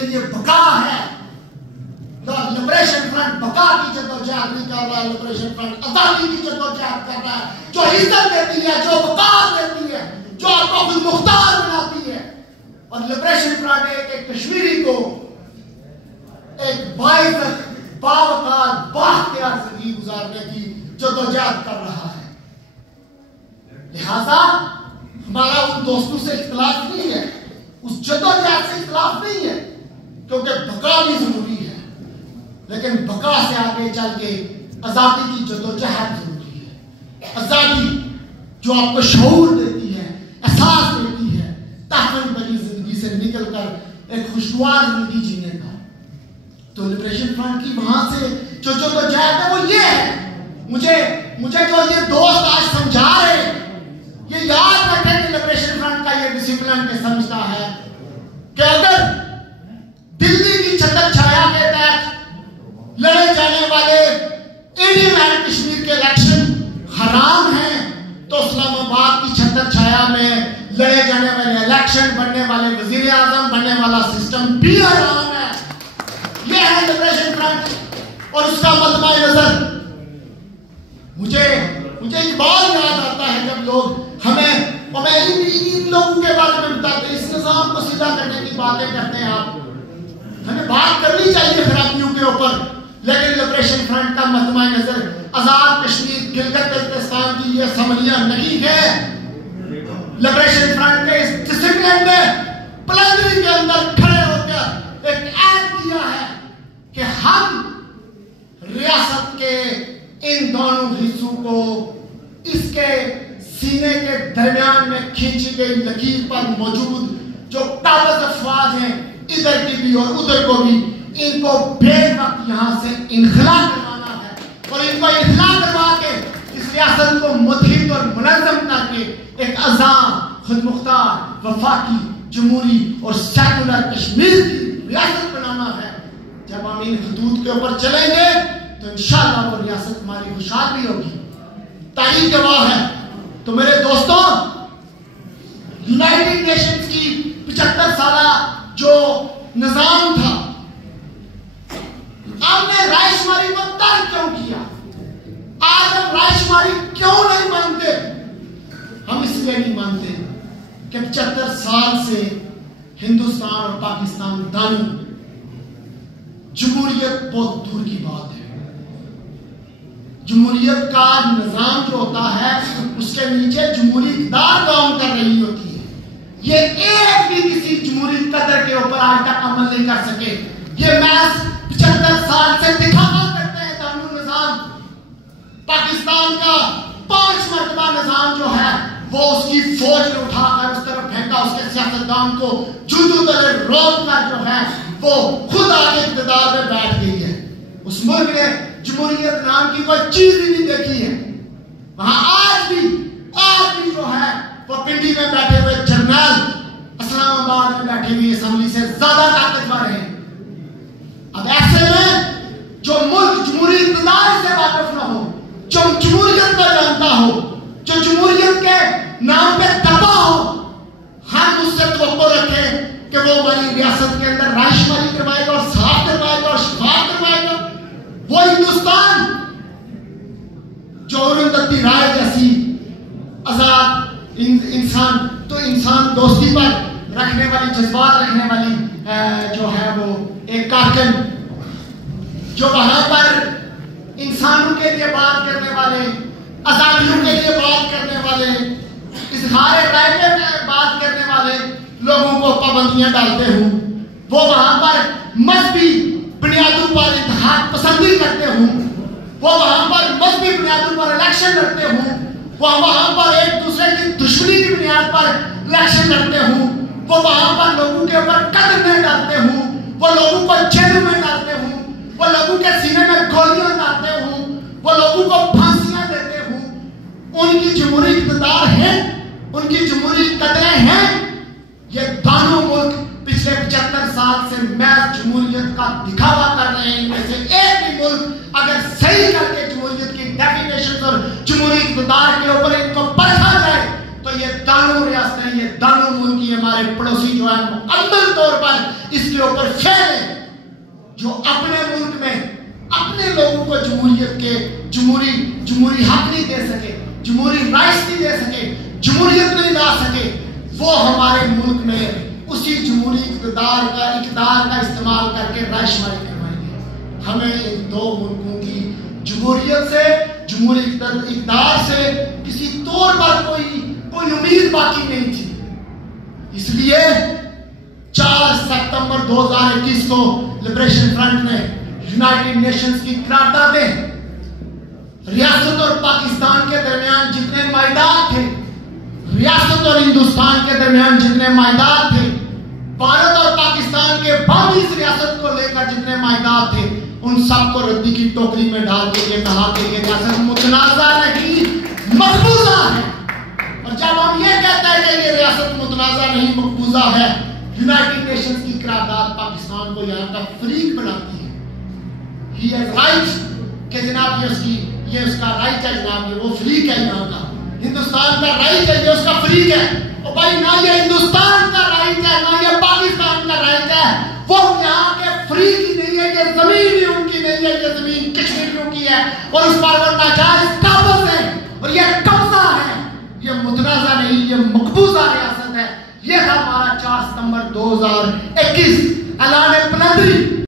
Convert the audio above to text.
لیے بقا ہے. لبریشن فرنٹ بقا کی جدوجہد نہیں کر رہا ہے, لبریشن فرنٹ آزادی کی جدوجہد کر رہا ہے, جو عزت دیتی ہے, جو وقار دیتی ہے, جو آپ کو خود مختار بناتی ہے. اور لبریشن فرنٹ ایک کشمیری کو ایک باعزت, باوقار, بااختیار زندگی گزارنے کی جدوجہد کر رہا ہے. لہذا ہمارا ان دوستوں سے اختلاف نہیں ہے, اس جدوجہد سے اختلاف نہیں ہے, کیونکہ بقا بھی ضروری ہے, لیکن بقا سے آگے چل کے آزادی کی جدوجہد ضروری ہے. آزادی جو آپ کو شعور دیتی ہے, احساس دیتی ہے تحفظ بھری زندگی سے نکل کر ایک خوشگوار زندگی جینے کا. تو لبریشن فرنٹ کی وہاں سے جو جدوجہد ہے وہ یہ ہے. مجھے جو یہ دوست آج سمجھا رہے, یہ یاد رکھیں کہ لبریشن فرنٹ کا یہ ڈسپلن کے سمجھتا ہے کہ اگر دلی کی چھتر چھایا کے تحت لڑے جانے والے انڈین اینڈ کشمیر کے الیکشن حرام ہیں, تو اسلام آباد کی چھتر چھایا میں لڑے جانے والے الیکشن, بننے والے وزیر اعظم, بننے والا سسٹم بھی حرام ہے. یہ ہے لبریشن فرنٹ اور اس کا مطمع نظر. مجھے ایک بار یاد آتا ہے جب لوگ ہمیں ان لوگوں کے بارے میں بتاتے ہیں, اس نظام کو سیدھا کرنے کی باتیں کرتے ہیں. آپ ہمیں بات کرنی چاہیے خرابیوں کے اوپر, لیکن لبریشن فرنٹ کا مطمع نظر آزاد کشمیر, گلگت بلتستان کی یہ اسمبلیاں نہیں ہے. لبریشن فرنٹ کے اس ڈسپلن میں پلندری کے اندر کھڑے ہو کر ایک عہد کیا ہے کہ ہم ریاست کے ان دونوں حصوں کو اس کے سینے کے درمیان میں کھینچی گئی لکیر پر موجود جو قابض افواج ہیں, ادھر کی بھی اور ادھر کو بھی, ان کو بے وقت یہاں سے انخلا کروانا ہے. اور ان کو انخلا کروا کے اس ریاست کو متحد اور منظم کر کے ایک آزاد, خود مختار, وفاقی, جمہوری اور سیکولر کشمیر کی ریاست بنانا ہے. جب ہم ان حدود کے اوپر چلیں گے تو انشاءاللہ وہ ریاست ہماری خوشحال بھی ہوگی. تاریخ گواہ ہے. تو میرے دوستوں, یونائٹڈ نیشنز کی 75 سالہ جو نظام تھا, آپ نے رائے شماری کو ترک کیوں کیا؟ آج ہم رائے شماری کیوں نہیں مانتے؟ ہم اس لیے نہیں مانتے کہ 75 سال سے ہندوستان اور پاکستان دونوں جمہوریت بہت دور کی بات ہے. جمہوریت کا نظام جو ہوتا ہے اس کے نیچے جمہوری اقدار کام کر رہی ہوتی ہے. یہ ایک بھی کسی جمہوری قدر کے اوپر آج تک عمل نہیں کر سکے. یہ محض 75 سال سے دکھاوا کرتے ہیں دونوں نظام. پاکستان کا 5 مرتبہ نظام جو ہے وہ اس کی فوج نے اٹھا کر اس طرف پھینکا, اس کے سیاستدان کو جوتوں تلے روک کر جو ہے وہ خود آگے اقتدار میں بیٹھ گئی ہے. اس ملک نے جمہوریت نام کی کوئی چیز ہی نہیں دیکھی ہے. وہاں آج بھی جو ہے وہ پنڈی میں بیٹھے ہوئے جرنیل اسلام آباد میں بیٹھی ہوئی اسمبلی سے زیادہ طاقتور ہیں. اب ایسے میں جو ملک جمہوری اقتدار سے واقف نہ ہو, جو جمہوریت کو جانتا ہو, جو جمہوریت کے نام پہ دبا ہو, ہم اس سے توقع رکھیں کہ وہ ہماری ریاست کے اندر رائے شماری کروائے گا اور صاف کروائے گا اور شفاف کروائے گا. وہ ہندوستان جو ارندھتی رائے جیسی آزاد انسان دوستی پر رکھنے والی, جذبات رکھنے والی جو ہے وہ ایک کارکن, جو وہاں پر انسانوں کے لیے بات کرنے والے, آزادیوں کے لیے بات کرنے والے, اظہار رائے میں بات کرنے والے لوگوں کو پابندیاں ڈالتے ہوں, وہ وہاں پر مذہبی بنیادوں پر اتحاد پسندی کرتے ہوں, وہ وہاں پر مذہبی بنیادوں پر الیکشن لڑتے ہوں, وہ وہاں پر ایک دوسرے کی دشمنی کی بنیاد پر الیکشن لڑتے ہوں, وہ وہاں پر لوگوں کے اوپر قتل میں ڈالتے ہوں, وہ لوگوں کو جیلوں میں ڈالتے ہوں, وہ لوگوں کے سینے میں گولیاں ڈالتے ہوں, وہ لوگوں کو پھانسیاں دیتے ہوں. ان کی جمہوری اقتدار ہے, ان کی جمہوری قدریں ہیں. یہ دونوں ملک پچھلے 75 سال سے محض جمہوریت کا دکھاوا کر رہے ہیں. ان میں سے ایک بھی ملک اگر صحیح کر کے جمہوریت کی ڈیفینیشن اور جمہوری اقتدار کے اوپر ان کو پرکھا جائے تو یہ دونوں ریاست ریاستیں یہ دانو ملکی ہمارے پڑوسی جو ہیں مکمل طور پر اس کے اوپر فیل ہیں، جو اپنے ملک میں اپنے لوگوں کو جمہوریت کے جمہوری حق نہیں دے سکے، جمہوری رائٹس نہیں دے سکے، جمہوریت نہیں لا سکے، وہ ہمارے ملک میں اسی جمہوری اقتدار کا استعمال کر کے رائے شماری کروائیں گے۔ ہمیں ان دو ملکوں کی جمہوریت سے، جمہوری اقتدار سے کسی طور پر کوئی امید باقی نہیں تھی۔ اس لیے 4 ستمبر 2021 کو لبریشن فرنٹ نے یونائٹڈ نیشنز کی قراردادیں ریاست اور پاکستان کے درمیان جتنے معاہدات تھے، ریاست اور ہندوستان کے درمیان جتنے معاہدات تھے، بھارت اور پاکستان کے 22 ریاست کو لے کر جتنے معاہدات تھے، ان سب کو ردی کی ٹوکری میں ڈال کے یہ کہا کہ یہ ریاست متنازع نہیں، مقبوضہ ہے۔ اور جب ہم یہ کہتے ہیں کہ یہ ریاست متنازع نہیں، مقبوضہ ہے، یونائٹڈ نیشنز کی قرارداد پاکستان کو یہاں کا فریق بناتی ہے۔ ہی ہیز رائٹ کہ جناب یہ اس کا رائٹ ہے، جناب یہ وہ فریق ہے یہاں کا، ہندوستان کا رائٹ ہے، یہ اس کا فریق ہے۔ اور بھائی نہ یہ ہندوستان کا رائٹ ہے نہ یہ پاکستان کا رائٹ ہے، وہ یہاں کے فریق ہی نہیں ہے، یہ زمین ہی ان کی نہیں ہے، یہ زمین کشمیریوں کی ہے اور اس پر وہ ناجائز قابض ہے اور یہ قبضہ ہے، یہ متنازع نہیں، یہ مقبوضہ ریاست ہے۔ یہ تھا ہمارا 4 ستمبر 2021 اعلان پلندری۔